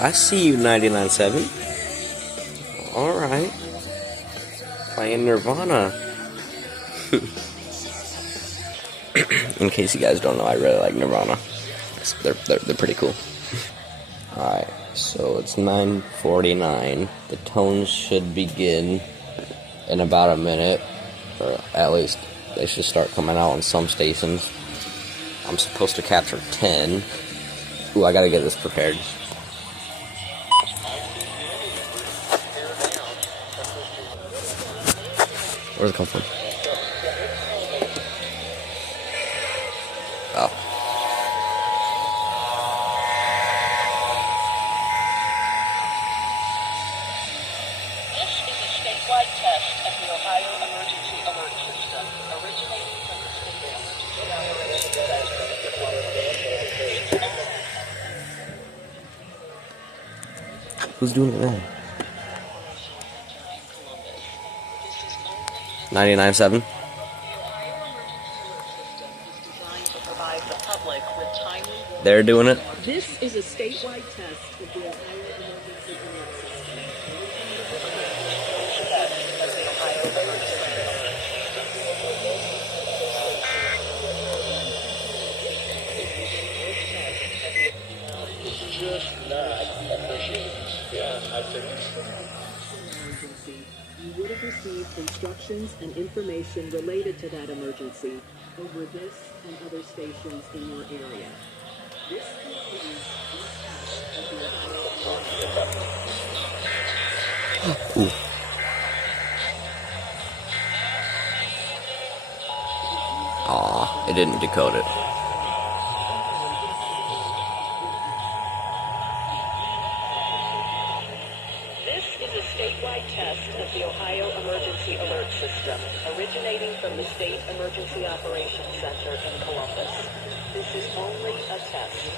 I see you, 99.7. Alright. Playing Nirvana. In case you guys don't know, I really like Nirvana. They're pretty cool. Alright, so it's 9:49. The tones should begin in about a minute. Or at least they should start coming out on some stations. I'm supposed to capture 10. Ooh, I gotta get this prepared. Where's it come from? Oh. This is a statewide test of the Ohio Emergency Alert System, originating from the State Emergency Operations Center. Who's doing it now? 99.7. They're doing it. This is a statewide test of the Ohio Emergency Alert System. It's just not efficient. Yeah, I think. You would have received instructions and information related to that emergency over this and other stations in your area. This concludes this test of the Ohio Emergency. Aw, it didn't decode it. This is a statewide test of the Ohio Emergency Alert System, originating from the State Emergency Operations Center in Columbus. This is only a test.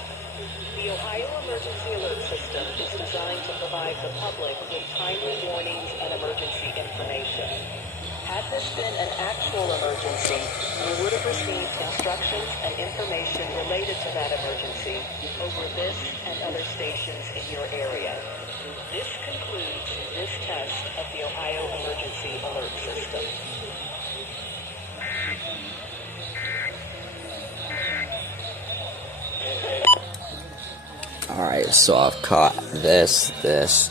The Ohio Emergency Alert System is designed to provide the public with timely warnings and emergency information. Had this been an actual emergency, you would have received instructions and information related to that emergency over this and other stations in your area. This concludes this test of the Ohio Emergency Alert System. Alright, so I've caught this, that,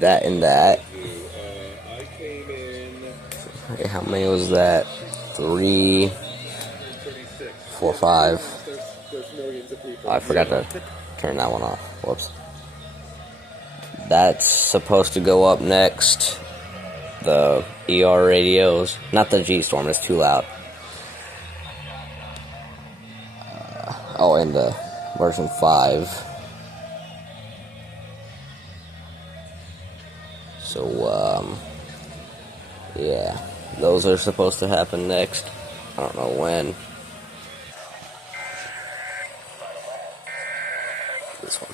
and that. Okay, how many was that? 3, 4, 5. Oh, I forgot to turn that one off. Whoops. That's supposed to go up next. The ER radios. Not the G-Storm, it's too loud. Oh, and the version 5. So, yeah. Those are supposed to happen next. I don't know when. This one.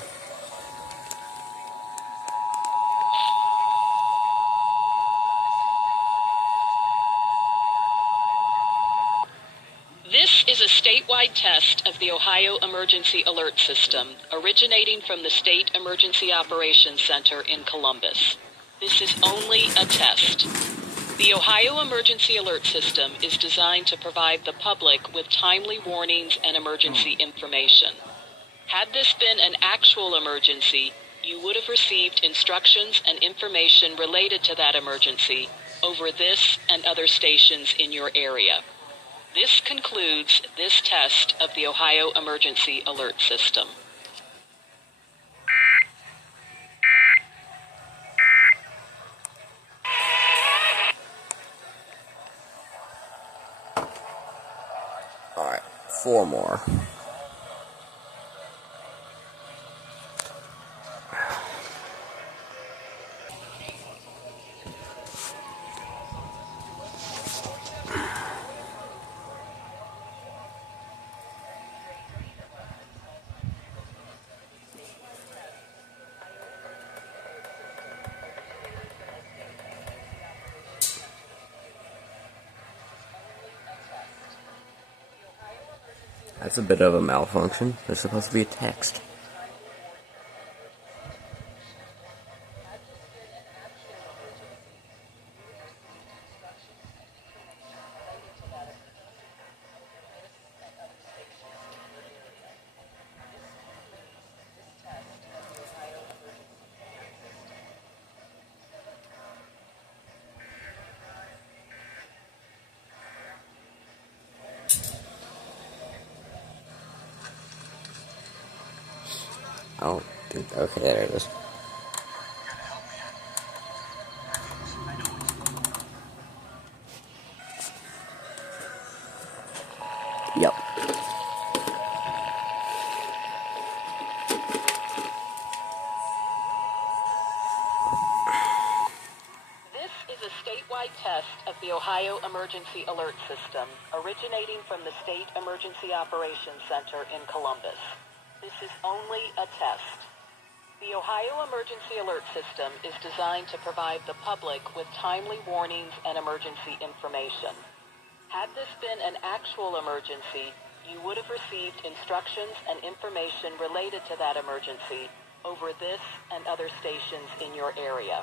This is a statewide test of the Ohio Emergency Alert System, originating from the State Emergency Operations Center in Columbus. This is only a test. The Ohio Emergency Alert System is designed to provide the public with timely warnings and emergency information. Had this been an actual emergency, you would have received instructions and information related to that emergency over this and other stations in your area. This concludes this test of the Ohio Emergency Alert System. Alright, 4 more. That's a bit of a malfunction. There's supposed to be a text. Oh, dude, okay, there it is. Yep. This is a statewide test of the Ohio Emergency Alert System, originating from the State Emergency Operations Center in Columbus. This is only a test. The Ohio Emergency Alert System is designed to provide the public with timely warnings and emergency information. Had this been an actual emergency, you would have received instructions and information related to that emergency over this and other stations in your area.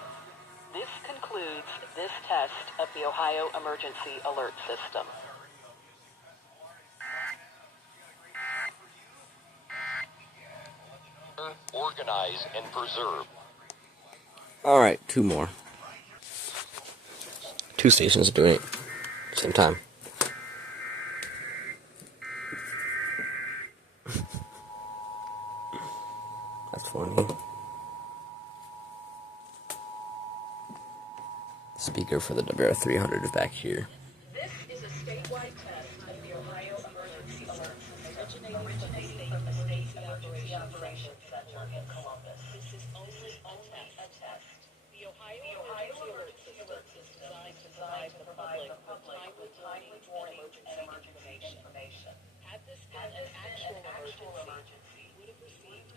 This concludes this test of the Ohio Emergency Alert System. Organize and preserve. Alright, 2 more. 2 stations doing it at the same time. That's funny. Speaker for the WR300 is back here. This is a statewide test of the Ohio Emergency Alert System, originating from the State Emergency Operations Center in Columbus. This is only a test. The Ohio Emergency Alert System is designed to provide the public with timely warnings and emergency information. Had this been an actual emergency, you would have received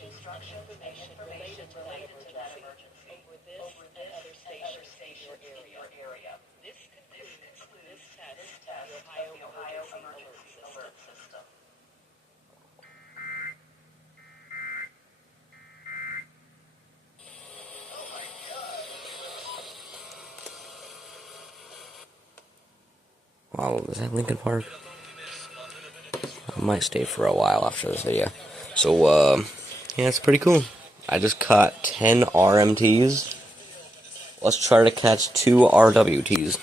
instruction information related to that emergency over this and other stations in your area. This concludes this test of the Ohio Emergency Alert System. Wow, is that Lincoln Park? I might stay for a while after this video. So, yeah, it's pretty cool. I just caught 10 RMTs. Let's try to catch 2 RWTs.